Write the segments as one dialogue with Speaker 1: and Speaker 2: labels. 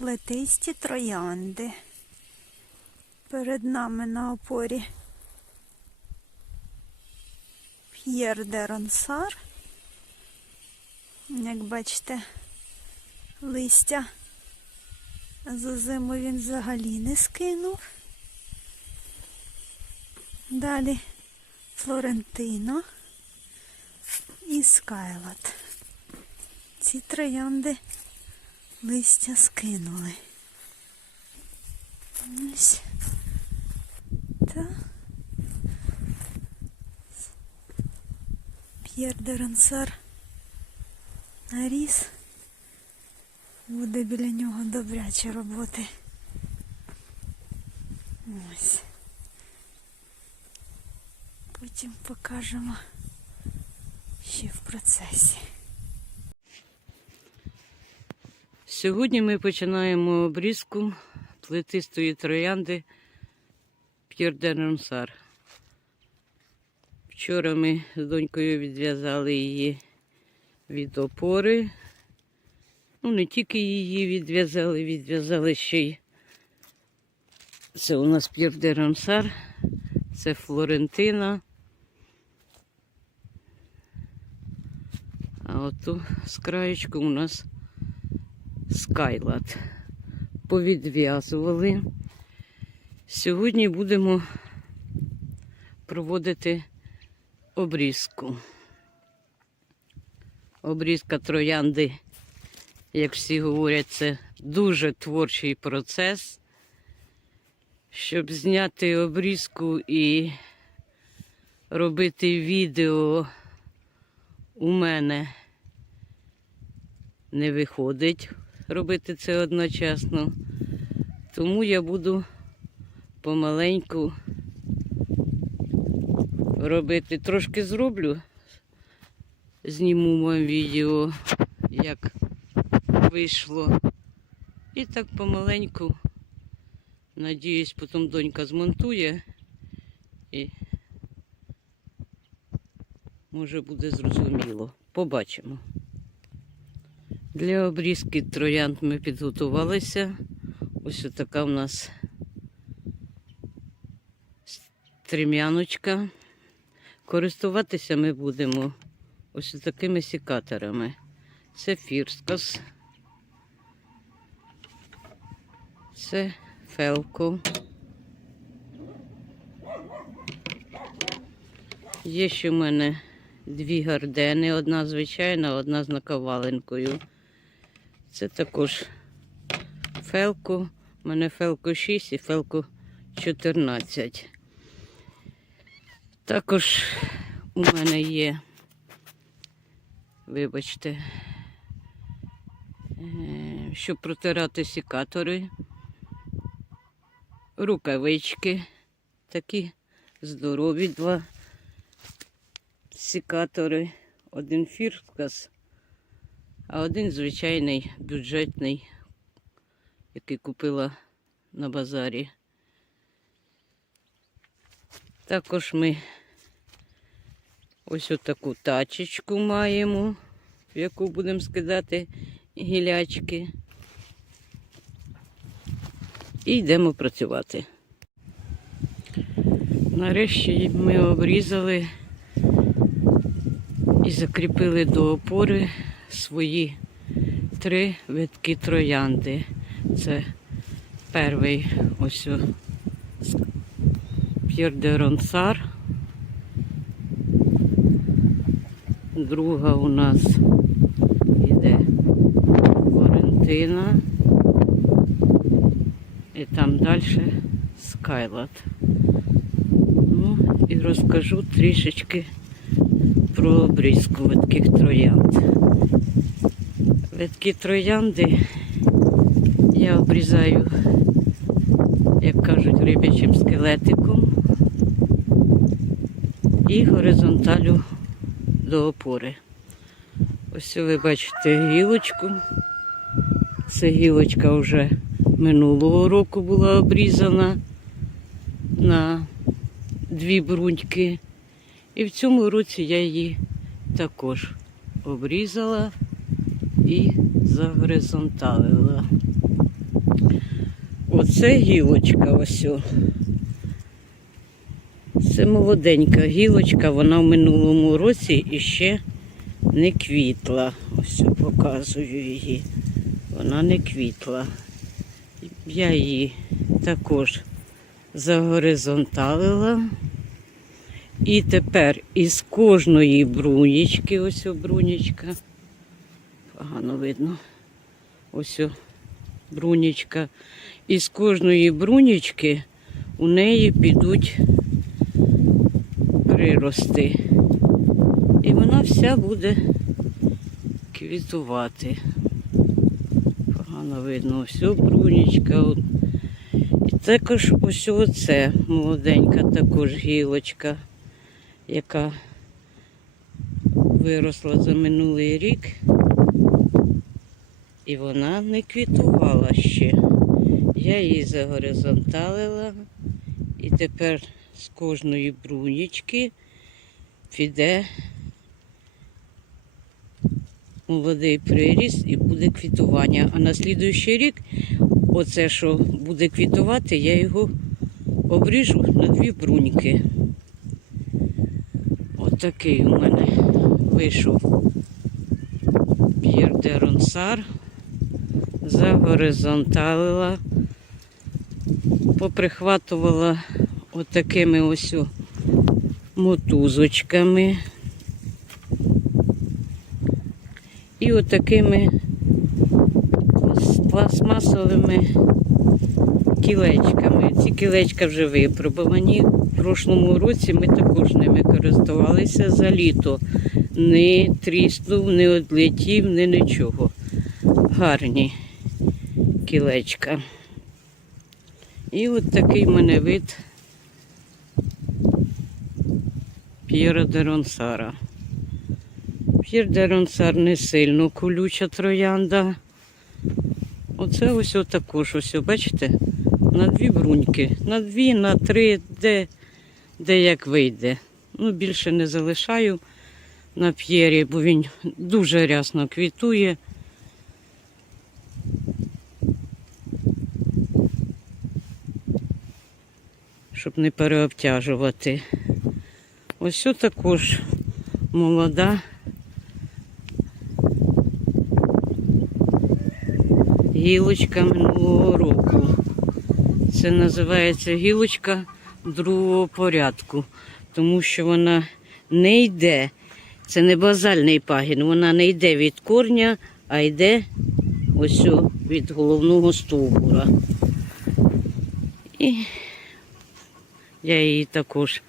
Speaker 1: плетисті троянди. Перед нами на опорі П'єр де Ронсар. Як бачите, листя за зиму він взагалі не скинув. Далі Флорентино і Скайлот. Ці троянди листя скинули. Ось. Та. П'єр де Рансар наріс. Буде біля нього добряче роботи. Ось. Потім покажемо ще в процесі.
Speaker 2: Сьогодні ми починаємо обрізку плетистої троянди П'єр де Ронсар. Вчора ми з донькою відв'язали її від опори. Ну, не тільки її відв'язали, відв'язали ще й. Це у нас П'єр де Ронсар, це Флорентина. А оту з краєчку у нас Скайлат. Повідв'язували. Сьогодні будемо проводити обрізку. Обрізка троянди, як всі говорять, це дуже творчий процес. Щоб зняти обрізку і робити відео у мене не виходить робити це одночасно. Тому я буду помаленьку робити. Трошки зроблю, зніму вам відео, як вийшло. І так помаленьку, надіюсь, потім донька змонтує і може буде зрозуміло. Побачимо. Для обрізки троянд ми підготувалися. Ось така у нас стрім'яночка. Користуватися ми будемо ось такими сікаторами. Це фірскас. Це фелко. Є ще в мене дві гардени, одна звичайна, одна з наковаленкою. Це також фелко. У мене фелко 6 і фелко 14. Також у мене є, вибачте, е, щоб протирати сікатори, рукавички, такі здорові два сікатори, один фіркас, а один звичайний бюджетний, який купила на базарі. Також ми ось отаку тачечку маємо, в яку будемо скидати гілячки. І йдемо працювати. Нарешті ми обрізали і закріпили до опори свої три витки троянди. Це перший ось П'єр де Ронсар. Друга у нас йде Флорентина. І там далі Скайлат. Ну і розкажу трішечки про обрізку видких троянд. Видкі троянди я обрізаю, як кажуть, рибячим скелетиком і горизонталю до опори. Ось ви бачите гілочку. Це гілочка вже минулого року була обрізана на дві бруньки. І в цьому році я її також обрізала і загоризонталила. Оце гілочка ось. Це молоденька гілочка, вона в минулому році іще не квітла. Ось показую її. Вона не квітла. Я її також загоризонталила. І тепер із кожної брунічки, ось брунічка, погано видно, ось о брунічка, із кожної брунічки у неї підуть прирости. І вона вся буде квітувати. Погано видно, ось о брунічка. І також ось оце молоденька також гілочка, яка виросла за минулий рік. І вона не квітувала ще. Я її загоризонталила. І тепер з кожної брунічки піде молодий приріст і буде квітування. А на слідуючий рік, оце, що буде квітувати, я його обріжу на дві бруньки. Отакий у мене вийшов П'єр де Ронсар. Загоризонталила, поприхватувала отакими ось мотузочками. І отакими пластмасовими кілечками. Ці кілечка вже випробувані. В прошлому році ми також ними користувалися за літо. Не тріснув, не одлетів, не нічого. Гарні кілечка. І от такий в мене вид П'єра де Ронсара. П'єр де Ронсар не сильно колюча троянда. Оце ось також, ось, бачите, на дві бруньки, на дві, на три, де, де як вийде. Ну, більше не залишаю на п'єрі, бо він дуже рясно квітує. Щоб не переобтяжувати. Ось також молода гілочка минулого року. Це називається гілочка другого порядку, тому що вона не йде. Це не базальний пагін, вона не йде від корня, а йде ось від головного стовбура. І я її також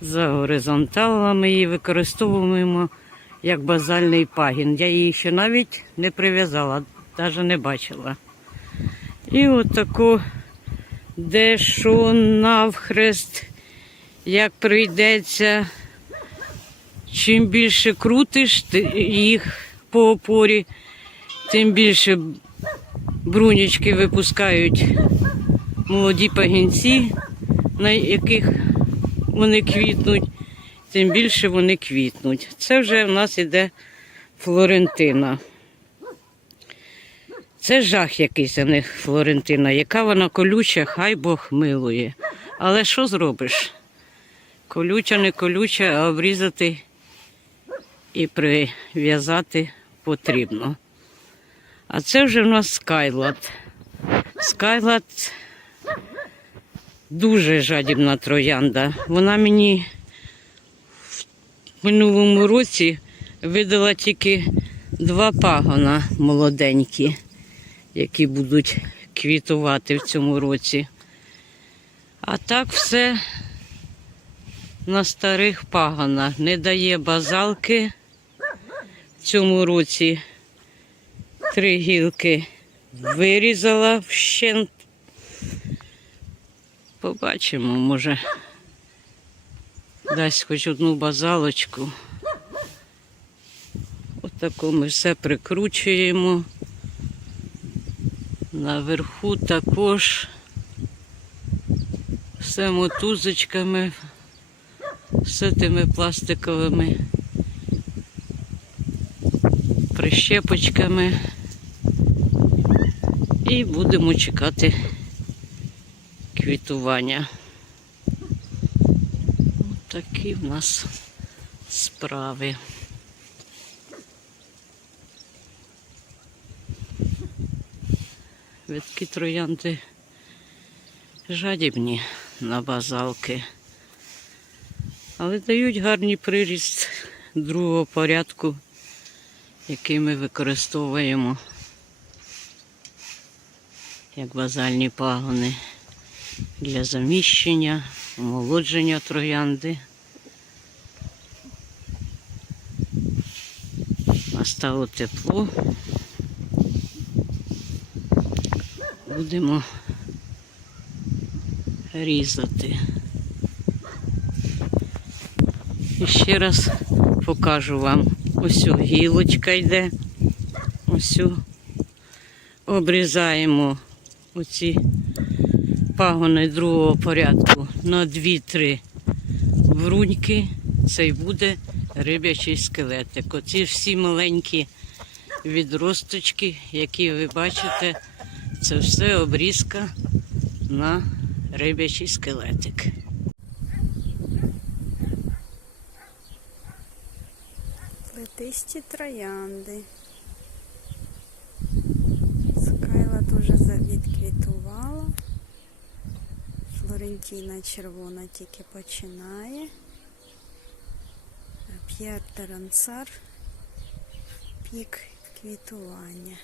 Speaker 2: за горизонталами її використовуємо як базальний пагін. Я її ще навіть не прив'язала, навіть не бачила. І отако дещо навхрест, як прийдеться, чим більше крутиш їх по опорі, тим більше брунічки випускають молоді пагінці, на яких вони квітнуть, тим більше вони квітнуть. Це вже в нас іде Флорентина. Це жах якийсь у них Флорентина. Яка вона колюча, хай Бог милує. Але що зробиш? Колюча, не колюча, а обрізати і прив'язати потрібно. А це вже в нас скайлат. Скайлат дуже жадібна троянда. Вона мені в минулому році видала тільки два пагона молоденькі, які будуть квітувати в цьому році. А так все на старих пагонах. Не дає базалки в цьому році. Три гілки вирізала вщент. Побачимо, може, дасть хоч одну базалочку. Отако ми все прикручуємо. Наверху також все мотузочками, все тими пластиковими прищепочками. І будемо чекати квітування. Такі в нас справи. Видкі троянди жадібні на базалки, але дають гарний приріст другого порядку, який ми використовуємо як базальні пагони для заміщення, омолодження троянди. Настало тепло. Будемо різати. І ще раз покажу вам. Ось гілочка йде. Ось обрізаємо оці пагони другого порядку на 2-3 бруньки. Це й буде рибячий скелетик. Оці всі маленькі відросточки, які ви бачите, це все обрізка на рибячий скелетик.
Speaker 1: Плетисті троянди. Флорентіна червона тільки починає. А П'єр Терансар пік квітування.